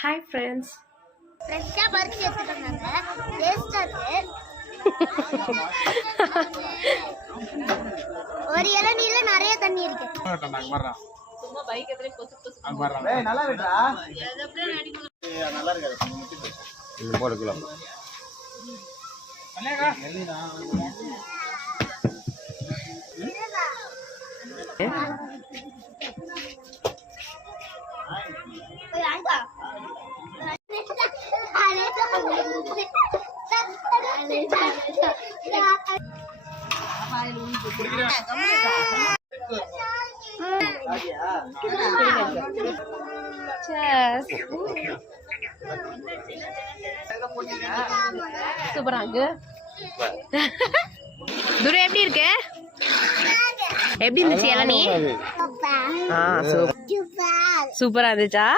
Hi friends. ஃப்ரெஷ்ஷா பறிச்சு எடுத்துட்டு வந்தாங்க. டேஸ்டா இருக்கு. ஒரு இளநீல நிறைய தண்ணி இருக்கு. சும்மா பைக் எதிரே பொசு பொசு ஏய் நல்லா இருக்குடா. நல்லா இருக்கு. இது போடுக்கலாம். அண்ணேகா எல்லினா. சூப்பரா இருக்கு. துரை எப்படி இருக்கு? எப்படி இருந்துச்சு இளநீ? சூப்பரா இருந்துச்சா?